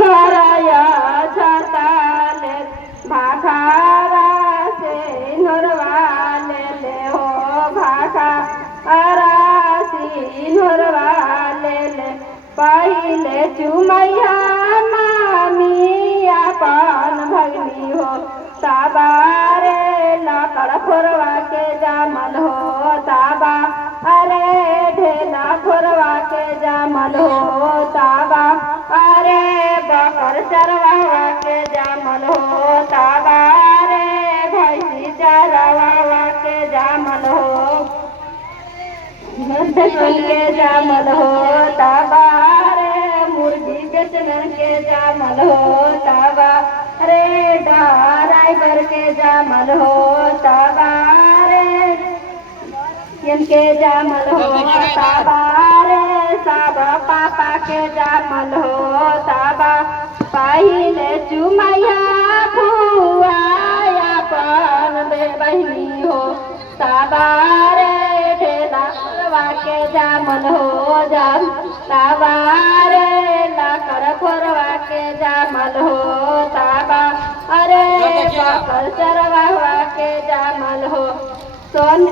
भराया छताले भाखारा से नोरवाले ले हो भाखारा से नोरवाले ले पहिले चुमैया मामिया पान भगनी हो ताबारे लाकड़ फोरवा के जामल हो ताबा अरे ढेला फोरवा के जामल हो ताबा अरे बकर चरवा के जामल हो ताबा रे भैंसी चरवा के जामल हो के जामल हो ताबा रे मुर्गी बेचन के जामल हो ताबा रे ड्राइवर के जामल हो ताबा रे इनके जामल हो ताबा रे सब पापा के जामल हो ताबा पहिले चुमैया भुआया पान दे बहनी हो ताबा रे ढेला के जामल हो जाम ताबा रे लाकड़ फोरवा के जामल हो ताबा अरे बकर चरवा के जामल हो सोन